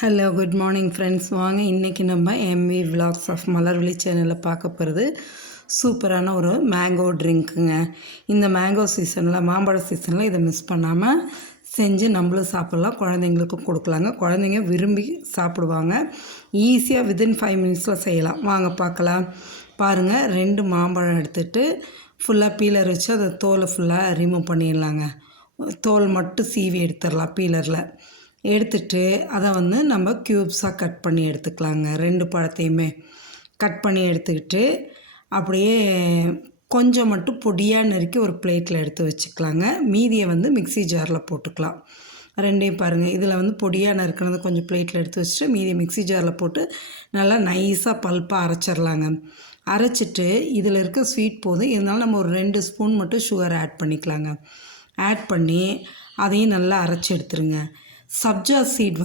Hello good morning friends. வாங்க இன்றைக்கி நம்ம எம்வி விலாக்ஸ் ஆஃப் மலர்விழி சேனலில் பார்க்க போகிறது சூப்பரான ஒரு மேங்கோ ட்ரிங்க்குங்க. இந்த மேங்கோ சீசனில், மாம்பழ சீசனில் இதை மிஸ் பண்ணாமல் செஞ்சு நம்மளும் சாப்பிட்லாம், குழந்தைங்களுக்கும் கொடுக்கலாங்க. குழந்தைங்க விரும்பி சாப்பிடுவாங்க. ஈஸியாக வித்தின் 5 மினிட்ஸில் செய்யலாம். வாங்க பார்க்கலாம். பாருங்கள், 2 மாம்பழம் எடுத்துகிட்டு ஃபுல்லாக பீலர் வச்சு அதை தோலை ஃபுல்லாக ரிமூவ் பண்ணிடலாங்க. தோல் மட்டும் சீவி எடுத்துடலாம் பீலரில். எடுத்துட்டு அதை நம்ம க்யூப்ஸாக கட் பண்ணி எடுத்துக்கலாங்க. 2 பழத்தையுமே கட் பண்ணி எடுத்துக்கிட்டு அப்படியே கொஞ்சம் மட்டும் பொடியாக நறுக்கி ஒரு பிளேட்டில் எடுத்து வச்சுக்கலாங்க. மீதியை மிக்ஸி ஜாரில் போட்டுக்கலாம். 2ஐயும் பாருங்கள், இதில் பொடியாக நறுக்கினது கொஞ்சம் பிளேட்டில் எடுத்து வச்சுட்டு மீதியை மிக்ஸி ஜாரில் போட்டு நல்லா நைஸாக பல்ப்பாக அரைச்சிடலாங்க. அரைச்சிட்டு இதில் இருக்க ஸ்வீட் போதும், இருந்தாலும் நம்ம ஒரு 2 ஸ்பூன் மட்டும் சுகர் ஆட் பண்ணிக்கலாங்க. ஆட் பண்ணி அதையும் நல்லா அரைச்சி எடுத்துருங்க. சப்ஜா சீட்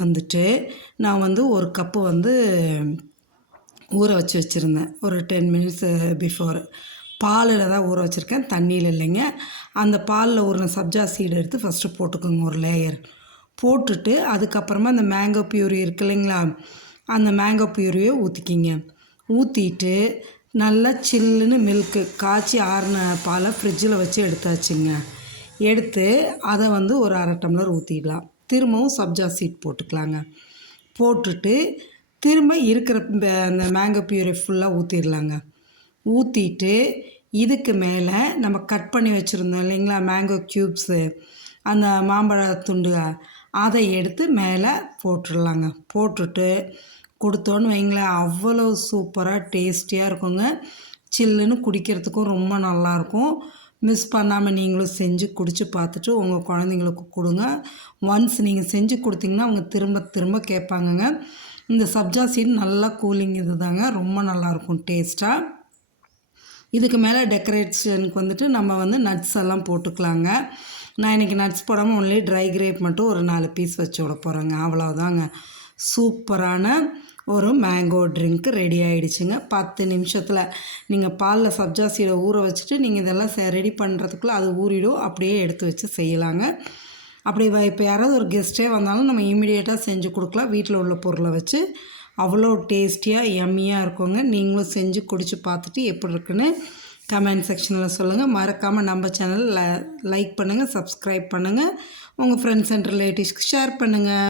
நான் ஒரு கப்பு ஊற வச்சு வச்சுருந்தேன். ஒரு 10 மினிட்ஸ் பிஃபோர். பாலில் தான் ஊற வச்சுருக்கேன், தண்ணியில் இல்லைங்க. அந்த பாலில் ஊறின சப்ஜா சீடு எடுத்து ஃபஸ்ட்டு போட்டுக்கோங்க, ஒரு லேயர் போட்டுட்டு அதுக்கப்புறமா அந்த மேங்கோ பியூரி இருக்கு இல்லைங்களா, அந்த மேங்கோ பியூரியை ஊற்றிக்கிங்க. ஊற்றிட்டு நல்லா சில்லுன்னு மில்க்கு காய்ச்சி ஆறின பாலை ஃப்ரிட்ஜில் வச்சு எடுத்தாச்சுங்க. எடுத்து அதை ஒரு 1/2 டம்ளர் ஊற்றிடலாம். திரும்பவும் சப்ஜா சீட் போட்டுக்கலாங்க. போட்டுட்டு திரும்ப இருக்கிற அந்த மேங்கோ பியூரை ஃபுல்லாக ஊற்றிடலாங்க. ஊற்றிட்டு இதுக்கு மேலே நம்ம கட் பண்ணி வச்சுருந்தோம் இல்லைங்களா மேங்கோ க்யூப்ஸு, அந்த மாம்பழ துண்டு, அதை எடுத்து மேலே போட்டுடலாங்க. போட்டுட்டு கொடுத்தோன்னு வைங்களேன், அவ்வளோ சூப்பராக டேஸ்டியாக இருக்குங்க. சில்லுன்னு குடிக்கிறதுக்கும் ரொம்ப நல்லாயிருக்கும். மிஸ் பண்ணாமல் நீங்களும் செஞ்சு குடித்து பார்த்துட்டு உங்கள் குழந்தைங்களுக்கு கொடுங்க. ஒன்ஸ் நீங்கள் செஞ்சு கொடுத்தீங்கன்னா அவங்க திரும்ப திரும்ப கேட்பாங்கங்க. இந்த சப்ஜா சீட் நல்லா கூலிங் இது தாங்க, ரொம்ப நல்லாயிருக்கும் டேஸ்ட்டாக. இதுக்கு மேலே டெக்கரேஷனுக்கு நம்ம நட்ஸ் எல்லாம் போட்டுக்கலாங்க. நான் இன்றைக்கி நட்ஸ் போடாமல் ஒன்லி ட்ரை கிரேப் மட்டும் ஒரு 4 பீஸ் வச்சு விட போகிறேங்க. அவ்வளோதாங்க. சூப்பரான ஒரு மேங்கோ ட்ரிங்க்கு ரெடி ஆகிடுச்சுங்க. 10 நிமிஷத்தில் நீங்கள் பாலில் சப்ஜா சீடை ஊற வச்சுட்டு நீங்கள் இதெல்லாம் ரெடி பண்ணுறதுக்குள்ளே அது ஊறிடும். அப்படியே எடுத்து வச்சு செய்யலாங்க. அப்படி இப்போ யாராவது ஒரு கெஸ்ட்டே வந்தாலும் நம்ம இமீடியட்டாக செஞ்சு கொடுக்கலாம், வீட்டில் உள்ள பொருளை வச்சு. அவ்வளோ டேஸ்டியாக எம்மியாக இருக்குங்க. நீங்களும் செஞ்சு குடிச்சு பார்த்துட்டு எப்படி இருக்குன்னு கமெண்ட் செக்ஷனில் சொல்லுங்கள். மறக்காமல் நம்ம சேனல் லைக் பண்ணுங்கள், சப்ஸ்கிரைப் பண்ணுங்கள், உங்கள் ஃப்ரெண்ட்ஸ் அண்ட் ரிலேட்டிவ்ஸ்க்கு ஷேர் பண்ணுங்கள்.